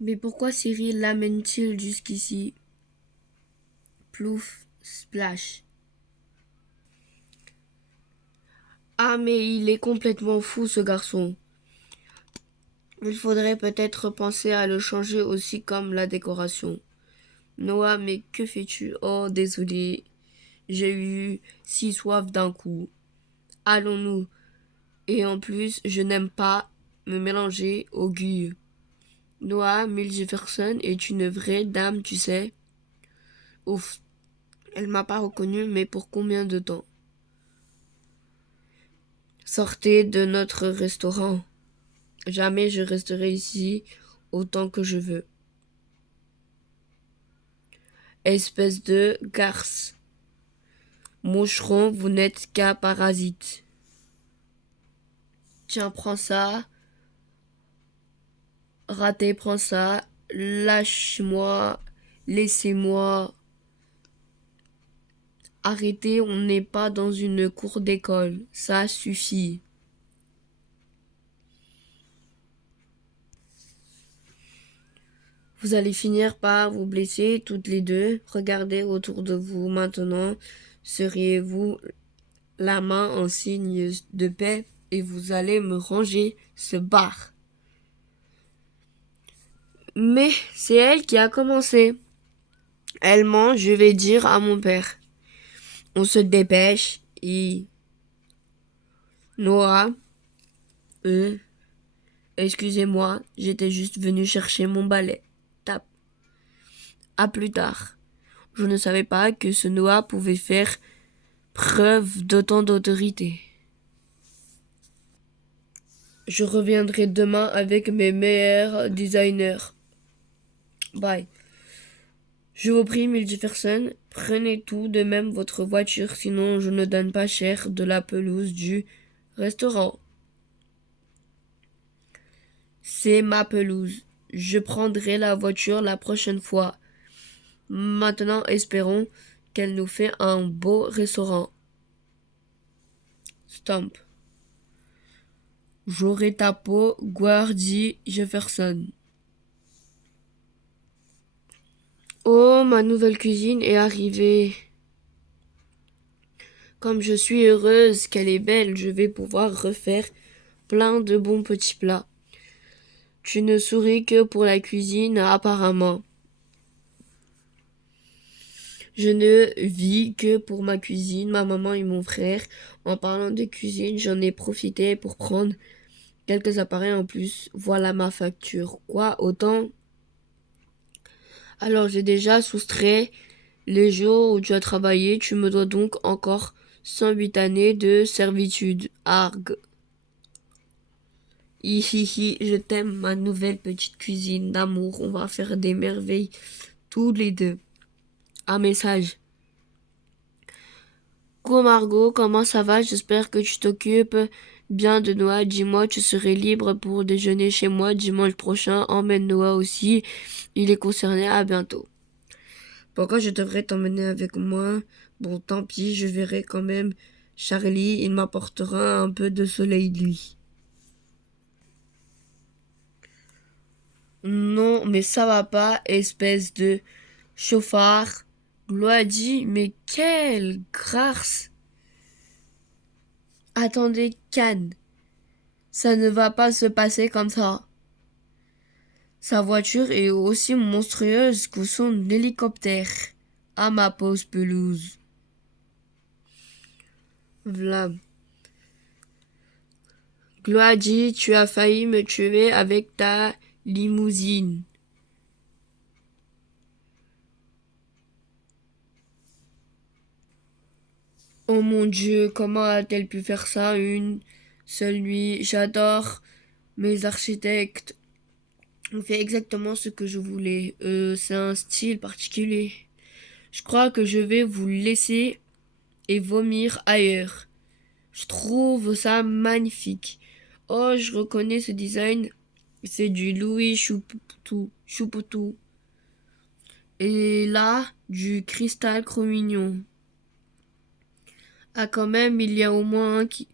Mais pourquoi Cyril l'amène-t-il jusqu'ici? Plouf, splash. Ah, mais il est complètement fou, ce garçon. Il faudrait peut-être penser à le changer aussi comme la décoration. Noah, mais que fais-tu? Oh, désolé. J'ai eu si soif d'un coup. Allons-nous. Et en plus, je n'aime pas me mélanger aux gueux. Noah Mills-Jefferson est une vraie dame, tu sais. Ouf, elle m'a pas reconnu, mais pour combien de temps? Sortez de notre restaurant. Jamais je resterai ici autant que je veux. Espèce de garce. Moucheron, vous n'êtes qu'un parasite. Tiens, prends ça. Raté, prends ça. Lâche-moi. Laissez-moi. Arrêtez, on n'est pas dans une cour d'école. Ça suffit. Vous allez finir par vous blesser toutes les deux. Regardez autour de vous maintenant. Seriez-vous la main en signe de paix et vous allez me ranger ce bar. Mais c'est elle qui a commencé. Elle ment, je vais dire à mon père. On se dépêche et... Noah, euh, excusez-moi, j'étais juste venu chercher mon balai. Tape. À plus tard. Je ne savais pas que ce Noah pouvait faire preuve d'autant d'autorité. Je reviendrai demain avec mes meilleurs designers. Bye. Je vous prie, Miss Jefferson, prenez tout de même votre voiture, sinon je ne donne pas cher de la pelouse du restaurant. C'est ma pelouse. Je prendrai la voiture la prochaine fois. Maintenant, espérons qu'elle nous fait un beau restaurant. Stomp. J'aurai ta peau, Guardy Jefferson. Oh, ma nouvelle cuisine est arrivée. Comme je suis heureuse qu'elle est belle, je vais pouvoir refaire plein de bons petits plats. Tu ne souris que pour la cuisine, apparemment. Je ne vis que pour ma cuisine, ma maman et mon frère. En parlant de cuisine, j'en ai profité pour prendre quelques appareils en plus. Voilà ma facture. Quoi, autant? Alors j'ai déjà soustrait les jours où tu as travaillé. Tu me dois donc encore 108 années de servitude. Argue. Hihihi, je t'aime, ma nouvelle petite cuisine d'amour. On va faire des merveilles tous les deux. Un message. Coucou Margot, comment ça va? J'espère que tu t'occupes bien de Noah. Dis-moi, tu serais libre pour déjeuner chez moi dimanche prochain. Emmène Noah aussi. Il est concerné. À bientôt. Pourquoi je devrais t'emmener avec moi? Bon, tant pis, je verrai quand même Charlie. Il m'apportera un peu de soleil, lui. Non, mais ça va pas, espèce de chauffard. Gloire dit, mais quelle grâce! Attendez, Cannes. Ça ne va pas se passer comme ça. Sa voiture est aussi monstrueuse que son hélicoptère. À ma pauvre pelouse. V'là. Gloire dit, tu as failli me tuer avec ta limousine. Oh mon Dieu, comment a-t-elle pu faire ça une seule nuit? J'adore mes architectes. On fait exactement ce que je voulais. C'est un style particulier. Je crois que je vais vous laisser et vomir ailleurs. Je trouve ça magnifique. Oh, je reconnais ce design. C'est du Louis Choupetou. Choupetou. Et là, du cristal Cro-Mignon. Ah, quand même, il y a au moins un qui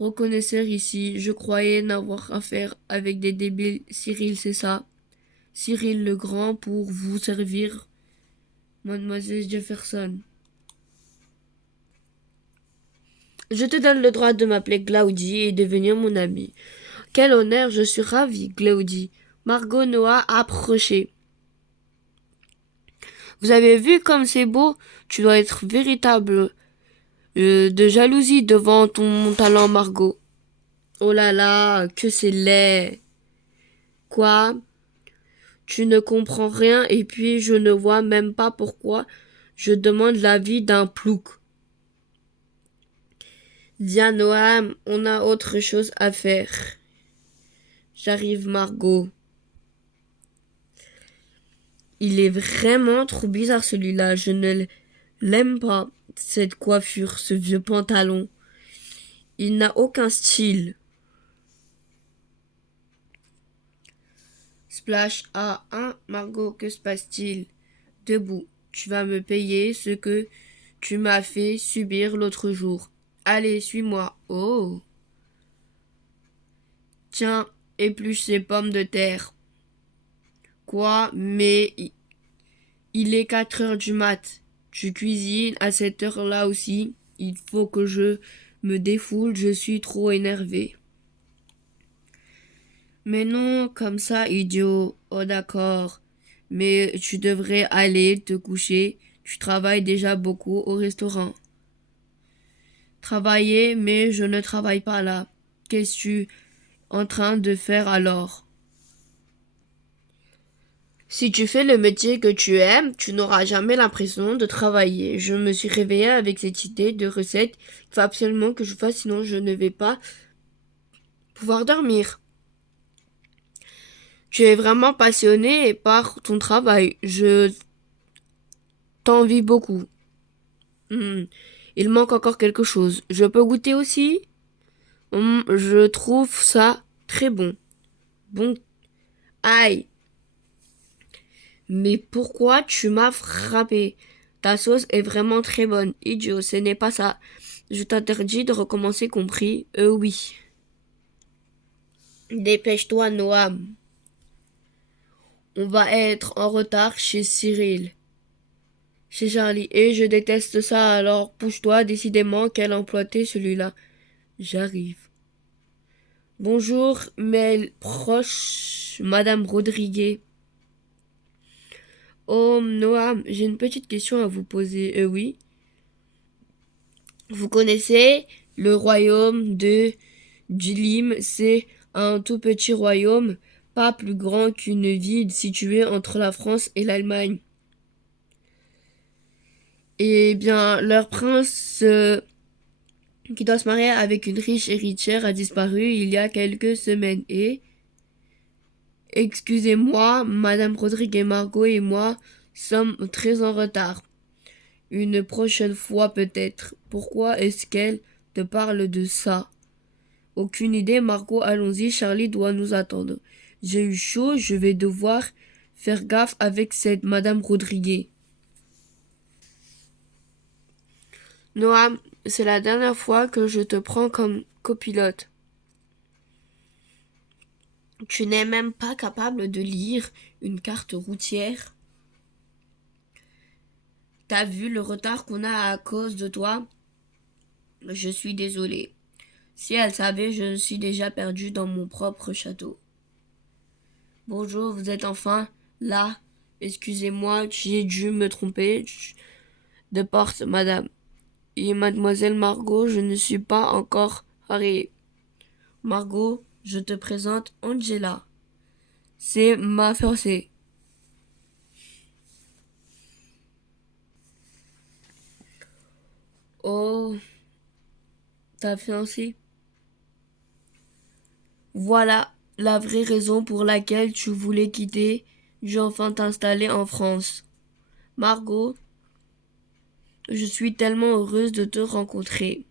reconnaisseur ici. Je croyais n'avoir affaire avec des débiles. Cyril, c'est ça. Cyril Legrand pour vous servir, mademoiselle Jefferson. Je te donne le droit de m'appeler Claudie et devenir mon amie. Quel honneur, je suis ravie, Claudie. Margot Noah a approché. Vous avez vu comme c'est beau? Tu dois être véritable de jalousie devant ton talent, Margot. Oh là là, que c'est laid. Quoi? Tu ne comprends rien et puis je ne vois même pas pourquoi je demande l'avis d'un plouc. Viens, Noam, on a autre chose à faire. J'arrive, Margot. Il est vraiment trop bizarre celui-là. Je ne l'aime pas, cette coiffure, ce vieux pantalon. Il n'a aucun style. Splash A1, Margot, que se passe-t-il? Debout, tu vas me payer ce que tu m'as fait subir l'autre jour. Allez, suis-moi. Oh. Tiens, épluche ces pommes de terre. Quoi? Mais il est 4 heures du mat. Tu cuisines à cette heure-là aussi. Il faut que je me défoule, je suis trop énervé. Mais non, comme ça, idiot. Oh d'accord. Mais tu devrais aller te coucher. Tu travailles déjà beaucoup au restaurant. Travailler, mais je ne travaille pas là. Qu'est-ce que tu en train de faire alors? Si tu fais le métier que tu aimes, tu n'auras jamais l'impression de travailler. Je me suis réveillée avec cette idée de recette. Il faut absolument que je fasse, sinon je ne vais pas pouvoir dormir. Tu es vraiment passionné par ton travail. Je t'envie beaucoup. Il manque encore quelque chose. Je peux goûter aussi? Je trouve ça très bon. Bon. Aïe. Mais pourquoi tu m'as frappé? Ta sauce est vraiment très bonne. Idiot, ce n'est pas ça. Je t'interdis de recommencer, compris? Oui. Dépêche-toi, Noam. On va être en retard chez Cyril. Chez Charlie. Et je déteste ça, alors pousse-toi, décidément, quel emploi celui-là. J'arrive. Bonjour, mes proches, Madame Rodriguez. Oh, Noam, j'ai une petite question à vous poser. Oui. Vous connaissez le royaume de Djilim? C'est un tout petit royaume, pas plus grand qu'une ville située entre la France et l'Allemagne. Eh bien, leur prince qui doit se marier avec une riche héritière a disparu il y a quelques semaines. Et, excusez-moi, Madame Rodrigue, Margot et moi sommes très en retard. Une prochaine fois peut-être. Pourquoi est-ce qu'elle te parle de ça? Aucune idée, Margot, allons-y, Charlie doit nous attendre. J'ai eu chaud, je vais devoir faire gaffe avec cette Madame Rodriguez. Noam, c'est la dernière fois que je te prends comme copilote. Tu n'es même pas capable de lire une carte routière. T'as vu le retard qu'on a à cause de toi? Je suis désolée. Si elle savait, je suis déjà perdue dans mon propre château. Bonjour, vous êtes enfin là. Excusez-moi, j'ai dû me tromper de porte, madame. Et mademoiselle Margot, je ne suis pas encore mariée. Margot, je te présente Angela. C'est ma fiancée. Oh, ta fiancée? Voilà la vraie raison pour laquelle tu voulais quitter. J'ai enfin t'installer en France. Margot, je suis tellement heureuse de te rencontrer.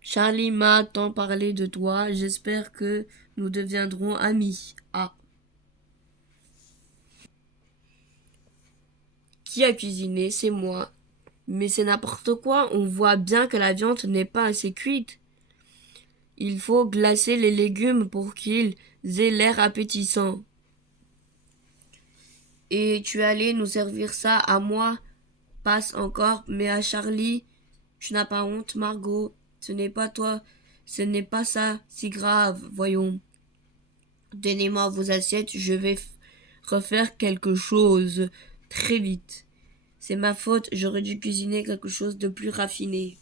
Charlie m'a tant parlé de toi, j'espère que nous deviendrons amis. Ah. Qui a cuisiné? C'est moi. Mais c'est n'importe quoi, on voit bien que la viande n'est pas assez cuite. Il faut glacer les légumes pour qu'ils aient l'air appétissants. Et tu allais nous servir ça à moi, passe encore, mais à Charlie, tu n'as pas honte, Margot. Ce n'est pas toi, ce n'est pas ça si grave, voyons. Donnez-moi vos assiettes, je vais refaire quelque chose très vite. C'est ma faute, j'aurais dû cuisiner quelque chose de plus raffiné.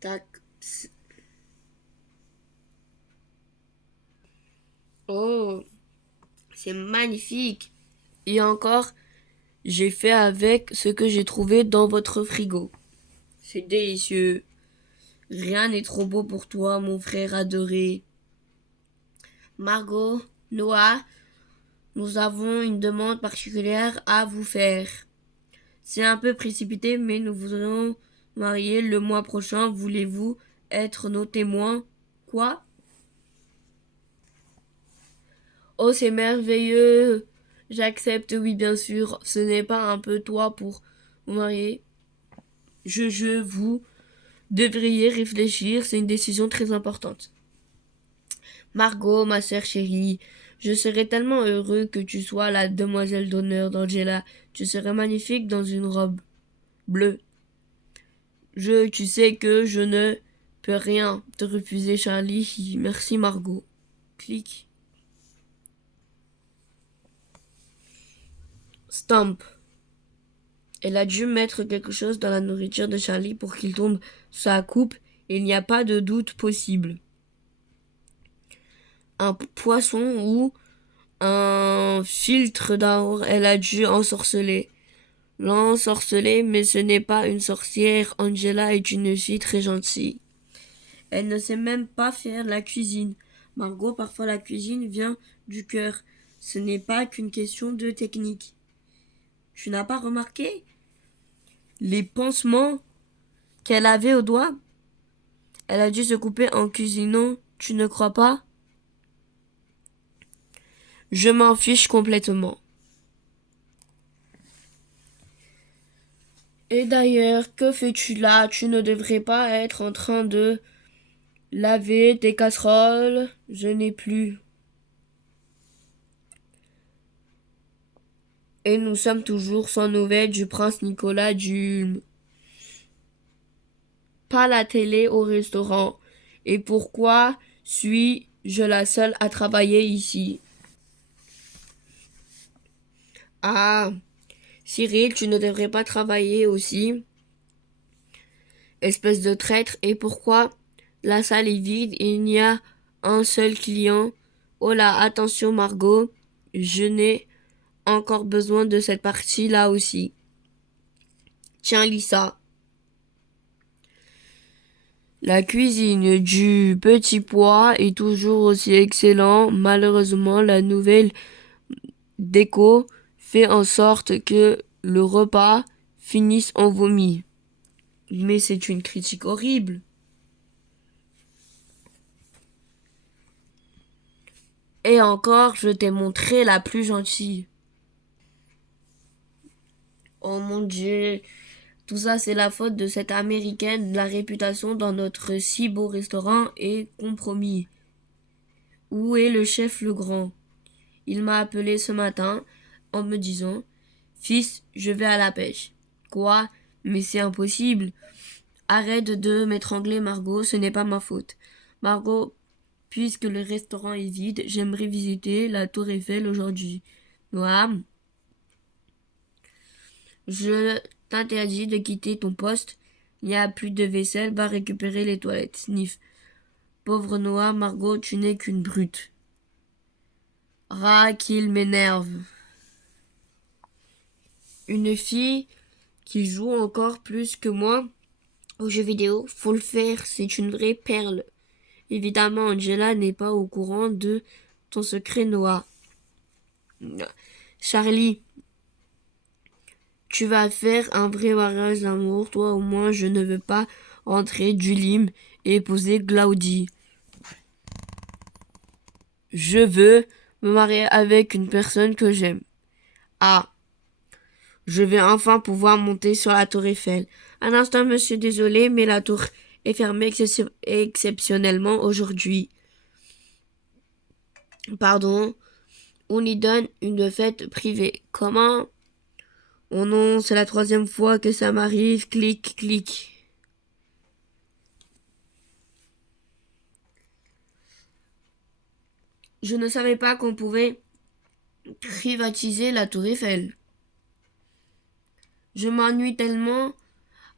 Tac. Oh, c'est magnifique. Et encore, j'ai fait avec ce que j'ai trouvé dans votre frigo. C'est délicieux. Rien n'est trop beau pour toi, mon frère adoré. Margot, Noah, nous avons une demande particulière à vous faire. C'est un peu précipité, mais nous voudrions marier le mois prochain. Voulez-vous être nos témoins? Quoi? Oh, c'est merveilleux! J'accepte, oui, bien sûr. Ce n'est pas un peu toi pour vous marier. Vous devriez réfléchir, c'est une décision très importante. Margot, ma sœur chérie, je serais tellement heureux que tu sois la demoiselle d'honneur d'Angela. Tu serais magnifique dans une robe bleue. Tu sais que je ne peux rien te refuser, Charlie. Merci, Margot. Clique. Stamp. Elle a dû mettre quelque chose dans la nourriture de Charlie pour qu'il tombe sous sa coupe, et il n'y a pas de doute possible. Un poisson ou un filtre d'or, elle a dû l'ensorceler, mais ce n'est pas une sorcière. Angela est une fille très gentille. Elle ne sait même pas faire la cuisine. Margot, parfois la cuisine vient du cœur. Ce n'est pas qu'une question de technique. Tu n'as pas remarqué les pansements qu'elle avait au doigt? Elle a dû se couper en cuisinant, tu ne crois pas? Je m'en fiche complètement. Et d'ailleurs, que fais-tu là? Tu ne devrais pas être en train de laver tes casseroles. Je n'ai plus. Et nous sommes toujours sans nouvelles du prince Nicolas d'Ulm. Pas la télé au restaurant. Et pourquoi suis-je la seule à travailler ici? Ah, Cyril, tu ne devrais pas travailler aussi. Espèce de traître. Et pourquoi la salle est vide et il n'y a un seul client? Oh là, attention Margot, je n'ai encore besoin de cette partie-là aussi. Tiens Lisa. La cuisine du petit pois est toujours aussi excellent. Malheureusement, la nouvelle déco fait en sorte que le repas finisse en vomi. Mais c'est une critique horrible. Et encore, je t'ai montré la plus gentille. Oh mon Dieu, tout ça c'est la faute de cette américaine. La réputation dans notre si beau restaurant est compromis. Où est le chef Legrand? Il m'a appelé ce matin en me disant: Fils, je vais à la pêche. Quoi? Mais c'est impossible. Arrête de m'étrangler, Margot, ce n'est pas ma faute. Margot, puisque le restaurant est vide, j'aimerais visiter la tour Eiffel aujourd'hui. Noam, je t'interdis de quitter ton poste. Il n'y a plus de vaisselle, va récupérer les toilettes. Sniff. Pauvre Noah, Margot, tu n'es qu'une brute. Ah, qu'il m'énerve. Une fille qui joue encore plus que moi aux jeux vidéo, faut le faire, c'est une vraie perle. Évidemment, Angela n'est pas au courant de ton secret, Noah. Charlie, tu vas faire un vrai mariage d'amour, toi au moins je ne veux pas rentrer du Lim et épouser Claudie. Je veux me marier avec une personne que j'aime. Ah, je vais enfin pouvoir monter sur la tour Eiffel. Un instant, monsieur, désolé, mais la tour est fermée exceptionnellement aujourd'hui. Pardon, On y donne une fête privée. Comment? Oh non, c'est la troisième fois que ça m'arrive. Clic, clic. Je ne savais pas qu'on pouvait privatiser la tour Eiffel. Je m'ennuie tellement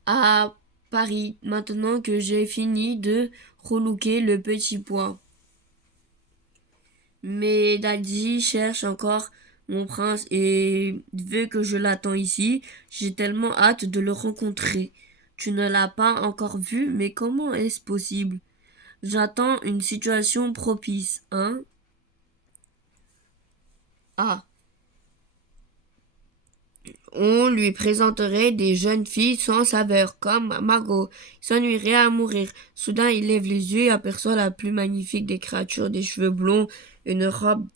à Paris maintenant que j'ai fini de relooker le petit point. Mais Daddy cherche encore mon prince et vu que je l'attends ici, j'ai tellement hâte de le rencontrer. Tu ne l'as pas encore vu, mais comment est-ce possible? J'attends une situation propice, hein? Ah, on lui présenterait des jeunes filles sans saveur, comme Margot. Il s'ennuierait à mourir. Soudain, il lève les yeux et aperçoit la plus magnifique des créatures, des cheveux blonds, une robe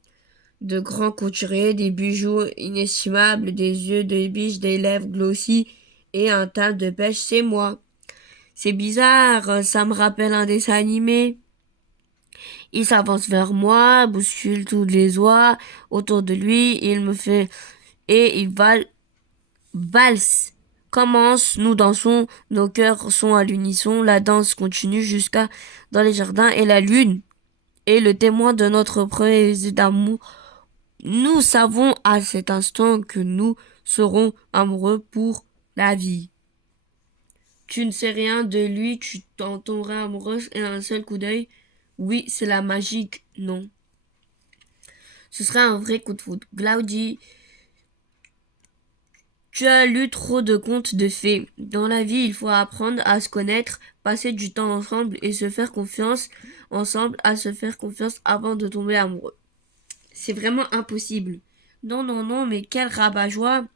de grand couturier, des bijoux inestimables, des yeux de biche, des lèvres glossies et un tas de pêche, c'est moi. C'est bizarre, ça me rappelle un dessin animé. Il s'avance vers moi, bouscule toutes les oies autour de lui, il me fait et il valse. Commence, nous dansons, nos cœurs sont à l'unisson, la danse continue jusqu'à dans les jardins et la lune est le témoin de notre premier d'amour. Nous savons à cet instant que nous serons amoureux pour la vie. Tu ne sais rien de lui, tu t'en tomberas amoureuse et un seul coup d'œil. Oui, c'est la magique, non. Ce serait un vrai coup de foudre. Glaudi, tu as lu trop de contes de fées. Dans la vie, il faut apprendre à se connaître, passer du temps ensemble et se faire confiance ensemble, à se faire confiance avant de tomber amoureux. C'est vraiment impossible. Non, non, non, mais quel rabat-joie.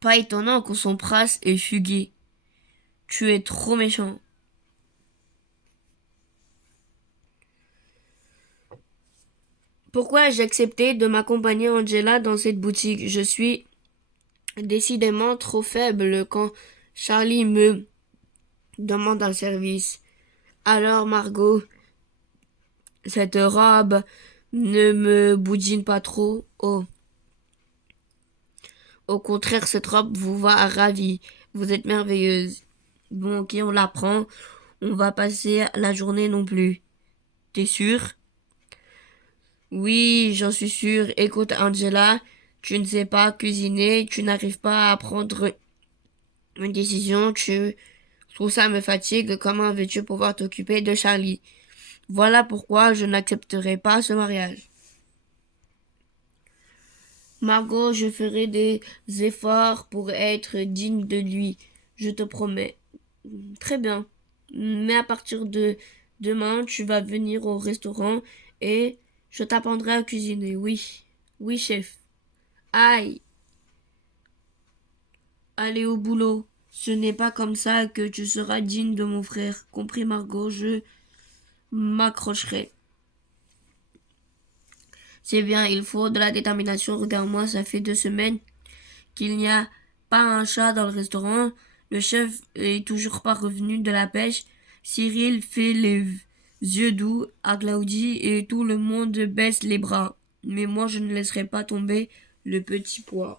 Pas étonnant qu'on son prince est fugué. Tu es trop méchant. Pourquoi ai-je accepté de m'accompagner Angela dans cette boutique? Je suis décidément trop faible quand Charlie me demande un service. Alors, Margot, cette robe ne me boudine pas trop. Oh, au contraire, cette robe vous va ravie. Vous êtes merveilleuse. Bon, ok, on la prend. On va passer la journée non plus. T'es sûre? Oui, j'en suis sûre. Écoute, Angela, tu ne sais pas cuisiner, tu n'arrives pas à prendre une décision, tout ça me fatigue. Comment veux-tu pouvoir t'occuper de Charlie? Voilà pourquoi je n'accepterai pas ce mariage. Margot, je ferai des efforts pour être digne de lui. Je te promets. Très bien. Mais à partir de demain, tu vas venir au restaurant et je t'apprendrai à cuisiner. Oui. Oui, chef. Aïe. Allez au boulot. Ce n'est pas comme ça que tu seras digne de mon frère. Compris, Margot, je m'accrocherai. C'est bien, il faut de la détermination. Regarde-moi, ça fait 2 semaines qu'il n'y a pas un chat dans le restaurant. Le chef est toujours pas revenu de la pêche. Cyril fait les yeux doux à Claudie et tout le monde baisse les bras. Mais moi, je ne laisserai pas tomber le petit pois.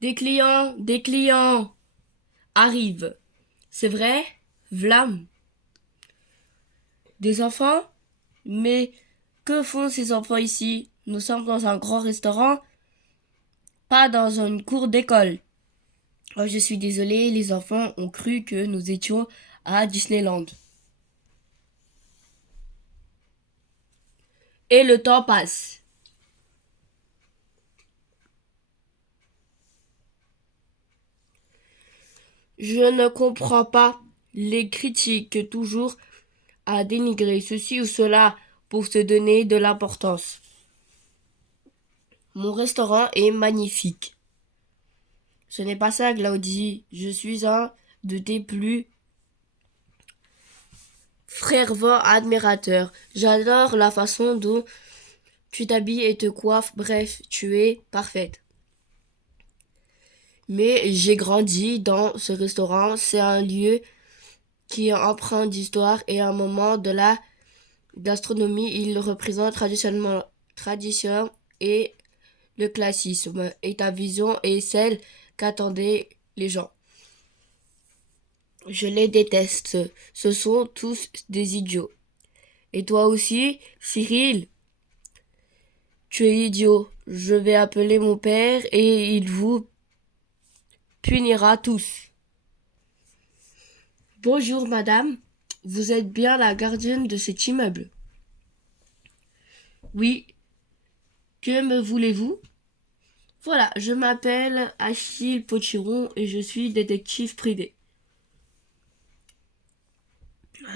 Des clients arrivent. C'est vrai? Vlam. Des enfants? Mais que font ces enfants ici? Nous sommes dans un grand restaurant, pas dans une cour d'école. Oh, je suis désolée, les enfants ont cru que nous étions à Disneyland. Et le temps passe. Je ne comprends pas les critiques toujours à dénigrer ceci ou cela pour se donner de l'importance. Mon restaurant est magnifique. Ce n'est pas ça, Glaudie. Je suis un de tes plus fervents admirateurs. J'adore la façon dont tu t'habilles et te coiffes. Bref, tu es parfaite. Mais j'ai grandi dans ce restaurant. C'est un lieu qui est empreint d'histoire et un moment de la Gastronomie, il représente tradition et le classisme. Et ta vision est celle qu'attendaient les gens. Je les déteste. Ce sont tous des idiots. Et toi aussi, Cyril, tu es idiot. Je vais appeler mon père et il vous punira tous. Bonjour, madame. Vous êtes bien la gardienne de cet immeuble? Oui. Que me voulez-vous? Voilà, je m'appelle Achille Potiron et je suis détective privé.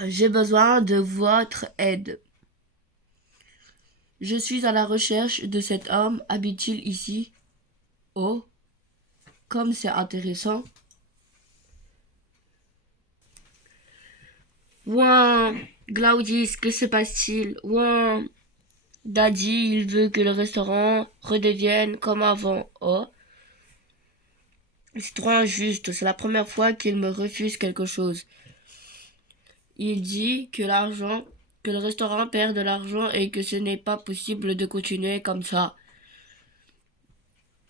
J'ai besoin de votre aide. Je suis à la recherche de cet homme. Habite-t-il ici? Oh, comme c'est intéressant. Ouin, Glaudis, que se passe-t-il? Ouin, Daddy, il veut que le restaurant redevienne comme avant. Oh, c'est trop injuste. C'est la première fois qu'il me refuse quelque chose. Il dit que le restaurant perd de l'argent et que ce n'est pas possible de continuer comme ça.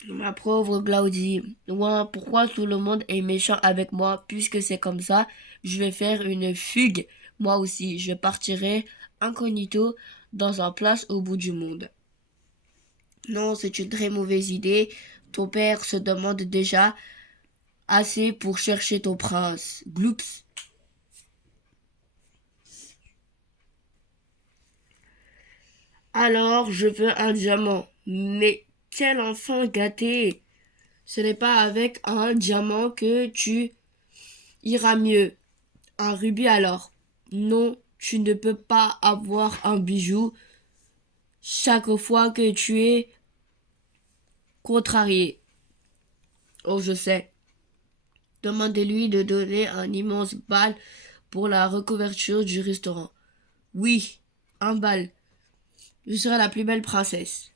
Ma pauvre Glaudie, ouais, pourquoi tout le monde est méchant avec moi? Puisque c'est comme ça, je vais faire une fugue. Moi aussi, je partirai incognito dans un place au bout du monde. Non, c'est une très mauvaise idée. Ton père se demande déjà assez pour chercher ton prince. Gloops. Alors, je veux un diamant. Mais quel enfant gâté! Ce n'est pas avec un diamant que tu iras mieux. Un rubis alors. Non, tu ne peux pas avoir un bijou chaque fois que tu es contrarié. Oh, je sais. Demandez-lui de donner un immense bal pour la recouverture du restaurant. Oui, un bal. Je serai la plus belle princesse.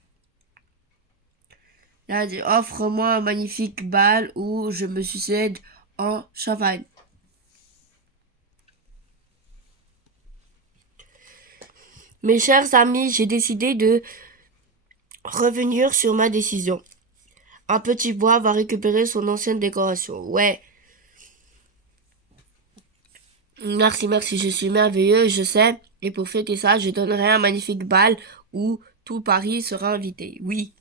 Il a dit, offre-moi un magnifique bal où je me succède en champagne. Mes chers amis, j'ai décidé de revenir sur ma décision. Un petit bois va récupérer son ancienne décoration. Ouais. Merci, merci, je suis merveilleux, je sais. Et pour fêter ça, je donnerai un magnifique bal où tout Paris sera invité. Oui.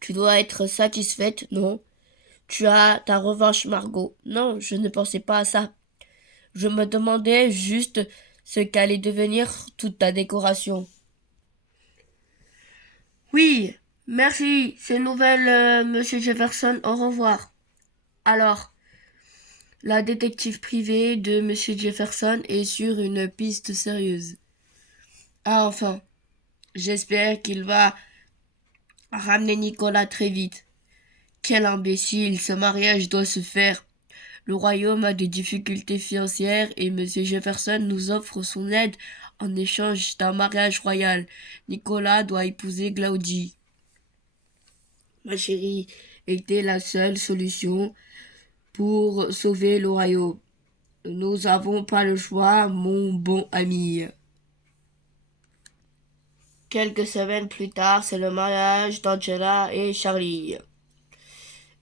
Tu dois être satisfaite, non? Tu as ta revanche, Margot. Non, je ne pensais pas à ça. Je me demandais juste ce qu'allait devenir toute ta décoration. Oui, merci. Ces nouvelles, monsieur Jefferson, au revoir. Alors, la détective privée de monsieur Jefferson est sur une piste sérieuse. Ah, enfin, j'espère qu'il va ramener Nicolas très vite. Quel imbécile, ce mariage doit se faire. Le royaume a des difficultés financières et monsieur Jefferson nous offre son aide en échange d'un mariage royal. Nicolas doit épouser Glaudie. Ma chérie était la seule solution pour sauver le royaume. Nous n'avons pas le choix, mon bon ami. Quelques semaines plus tard, c'est le mariage d'Angela et Charlie.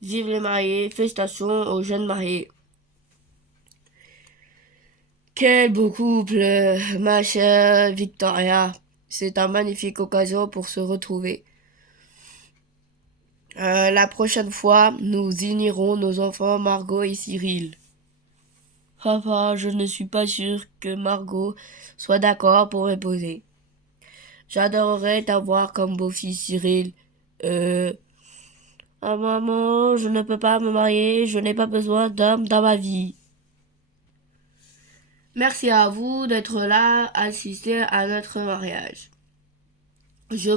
Vive les mariés, félicitations aux jeunes mariés. Quel beau couple, ma chère Victoria. C'est une magnifique occasion pour se retrouver. La prochaine fois, nous unirons nos enfants Margot et Cyril. Papa, je ne suis pas sûre que Margot soit d'accord pour m'épouser. J'adorerais t'avoir comme beau-fils, Cyril. Ah maman, je ne peux pas me marier, je n'ai pas besoin d'homme dans ma vie. Merci à vous d'être là, assister à notre mariage. Je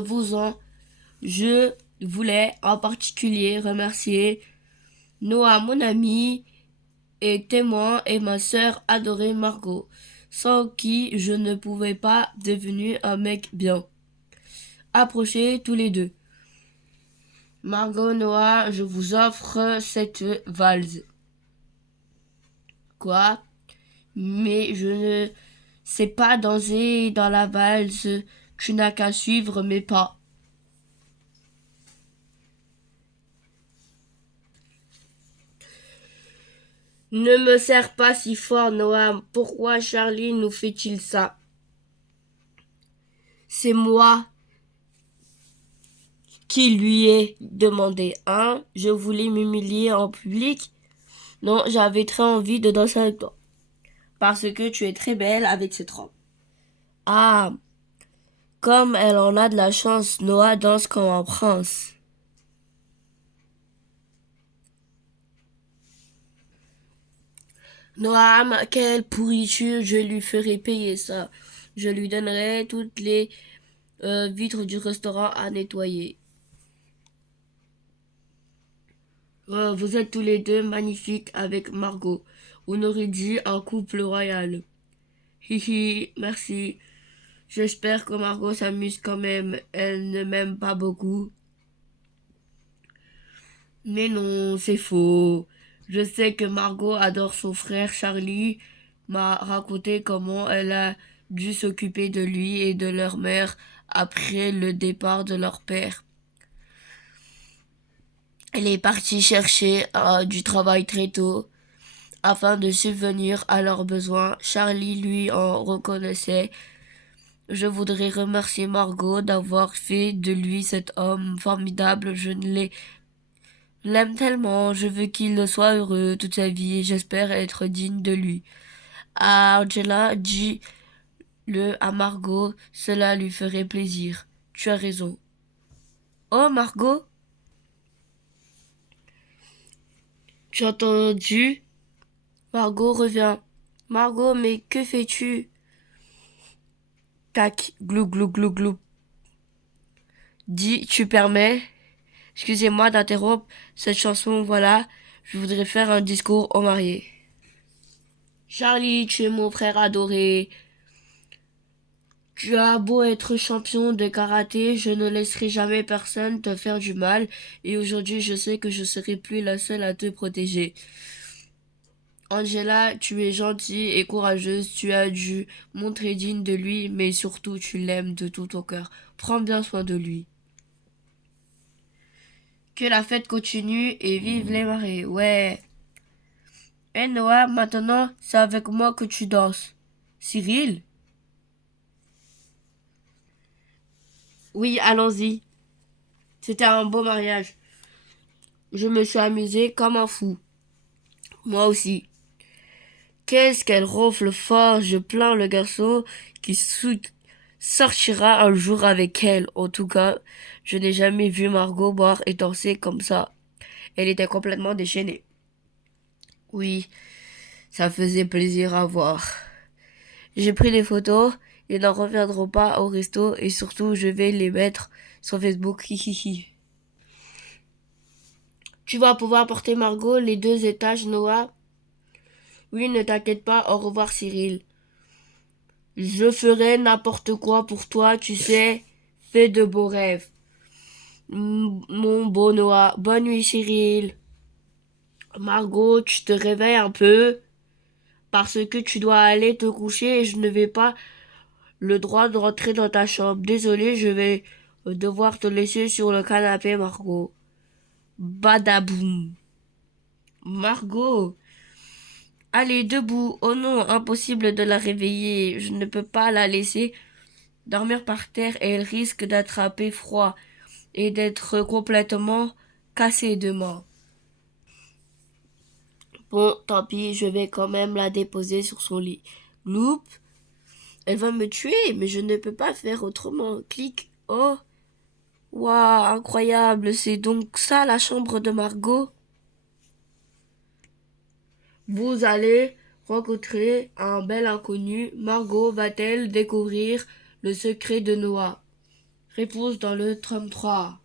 voulais en particulier remercier Noah, mon ami et témoin, et ma sœur adorée Margot, sans qui je ne pouvais pas devenir un mec bien. Approchez tous les deux. Margot, Noah, je vous offre cette valse. Quoi? Mais je ne C'est pas danser dans la valse, tu n'as qu'à suivre mes pas. Ne me serre pas si fort, Noam. Pourquoi Charlie nous fait-il ça? C'est moi qui lui ai demandé. Hein? Je voulais m'humilier en public. Non, j'avais très envie de danser avec toi. Parce que tu es très belle avec cette robe. Ah, comme elle en a de la chance, Noah danse comme un prince. Noam, quelle pourriture, je lui ferai payer ça. Je lui donnerai toutes les vitres du restaurant à nettoyer. Vous êtes tous les deux magnifiques avec Margot. On aurait dit un couple royal. Hihi, merci. J'espère que Margot s'amuse quand même. Elle ne m'aime pas beaucoup. Mais non, c'est faux. Je sais que Margot adore son frère Charlie m'a raconté comment elle a dû s'occuper de lui et de leur mère après le départ de leur père. Elle est partie chercher du travail très tôt afin de subvenir à leurs besoins. Charlie lui en reconnaissait. Je voudrais remercier Margot d'avoir fait de lui cet homme formidable. Je ne l'ai l'aime tellement, je veux qu'il soit heureux toute sa vie et j'espère être digne de lui. À Angela, dis-le à Margot, cela lui ferait plaisir. Tu as raison. Oh, Margot, tu as entendu? Margot revient. Margot, mais que fais-tu? Tac, glou glou glou glou. Dis, tu permets? Excusez-moi d'interrompre cette chanson, voilà. Je voudrais faire un discours aux mariés. Charlie, tu es mon frère adoré. Tu as beau être champion de karaté, je ne laisserai jamais personne te faire du mal, et aujourd'hui je sais que je serai plus la seule à te protéger. Angela, tu es gentille et courageuse, tu as dû montrer digne de lui, mais surtout tu l'aimes de tout ton cœur. Prends bien soin de lui. Que la fête continue et vive les marées, ouais. Eh Noah, maintenant c'est avec moi que tu danses. Cyril? Oui, allons-y. C'était un beau mariage. Je me suis amusée comme un fou. Moi aussi. Qu'est-ce qu'elle ronfle fort, je plains le garçon qui sortira un jour avec elle. En tout cas, je n'ai jamais vu Margot boire et danser comme ça. Elle était complètement déchaînée. Oui, ça faisait plaisir à voir. J'ai pris des photos, ils n'en reviendront pas au resto et surtout je vais les mettre sur Facebook. Hihihi. Tu vas pouvoir porter Margot les 2 étages, Noah? Oui, ne t'inquiète pas, au revoir Cyril. Je ferai n'importe quoi pour toi, tu sais. Fais de beaux rêves. Mon beau Noah. Bonne nuit, Cyril. Margot, tu te réveilles un peu parce que tu dois aller te coucher et je ne vais pas le droit de rentrer dans ta chambre. Désolé, je vais devoir te laisser sur le canapé, Margot. Badaboum. Margot. Allez, debout. Oh non, impossible de la réveiller. Je ne peux pas la laisser dormir par terre et elle risque d'attraper froid et d'être complètement cassée demain. Bon, tant pis, je vais quand même la déposer sur son lit. Loup, elle va me tuer, mais je ne peux pas faire autrement. Clic. Oh, waouh, incroyable, c'est donc ça la chambre de Margot? Vous allez rencontrer un bel inconnu. Margot va-t-elle découvrir le secret de Noah? Réponse dans le tome 3.